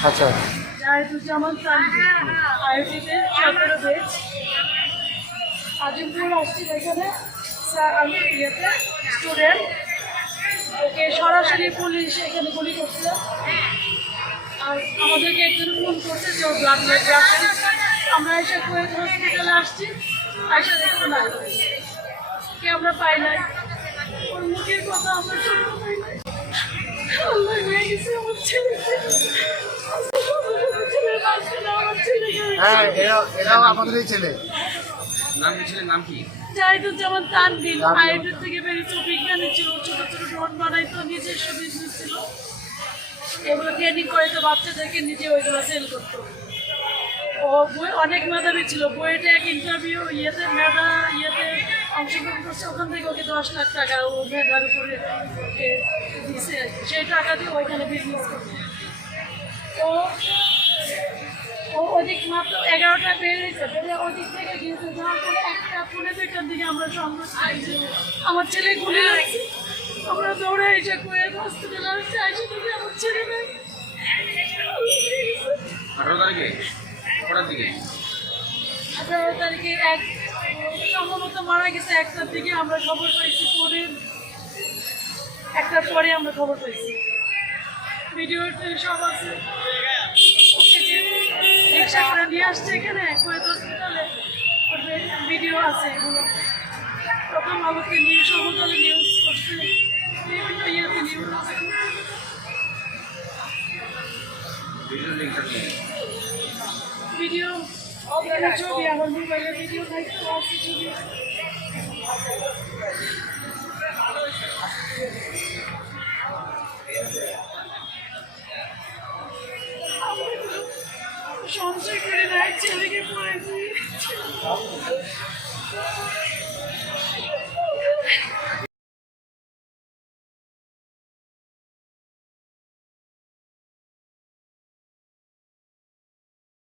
আচ্ছা। আসছি এখানে স্যার আমি ইয়েতে স্টুডেন্ট ওকে সরাসরি পুলিশ এখানে গুলি আর আমাদেরকে একজন ফোন করছে আমরা এসে হসপিটালে আসছি, আইসা দেখতে নাই আমরা পাই নাই। ওর মুখের কথা আমরা শুনতে পাই নাই। আল্লাহ হয়ে গেছে আমার ছেলেকে। ছেলের বাঁচবে না, আমার ছেলেকে। হ্যাঁ এরাও আমাদেরই ছেলে। নাম কি ছিলেন নাম কি? জাহিদুজ্জামান তানভীর আইআইটি থেকে বেরিয়েছে বিজ্ঞানী ছিল ছোট ছোট ড্রোন বানাইতো নিজস্ব বিজনেস ছিল। এগুলো ট্রেনিং করে তো বাচ্চাদেরকে নিজে ওইগুলো সেল করতো। ও বই অনেক মেধাবী ছিল। বইটা এক ইন্টারভিউ ইয়েতে মেধা ইয়েতে অংশগ্রহণ করছে, ওখান থেকে ওকে দশ লাখ টাকা ও মেধার উপরে দিছে। সেই টাকা দিয়ে ওইখানে বিজনেস করতো ও ও ওদিক মাত্র এগারোটা বেরিয়েছে বেরিয়ে ওদিক থেকে গিয়েছে, যাওয়ার পরে একটা পুনে দুইটার দিকে আমরা সংবাদ পাইছি আমার ছেলে গুলি লাগছে। আমরা দৌড়ে এসে কুয়েত হসপিটালে আসছি আসে দেখি আমার ছেলে নেই? আঠারো তারিখে? কটার দিকে? আঠারো তারিখে এক সম্ভবত মারা গেছে একটার দিকে আমরা খবর পাইছি পরে একটার পরে আমরা খবর পাইছি। ভিডিওতে সব আছে। রিক্সা করে নিয়ে আসছে এখানে কুয়েত হসপিটালে। ভিডিও আছে এগুলো। প্রথম আলোকে নিউজ সমতলে নিউজ করছে। বিভিন্ন ইয়েতে নিউজ আছে। ভিডিও লিঙ্কটা ভিডিও ছবি আমার মোবাইলের ভিডিও আছে ছবি সঞ্চয় করে নাই ছেলেকে পড়েছি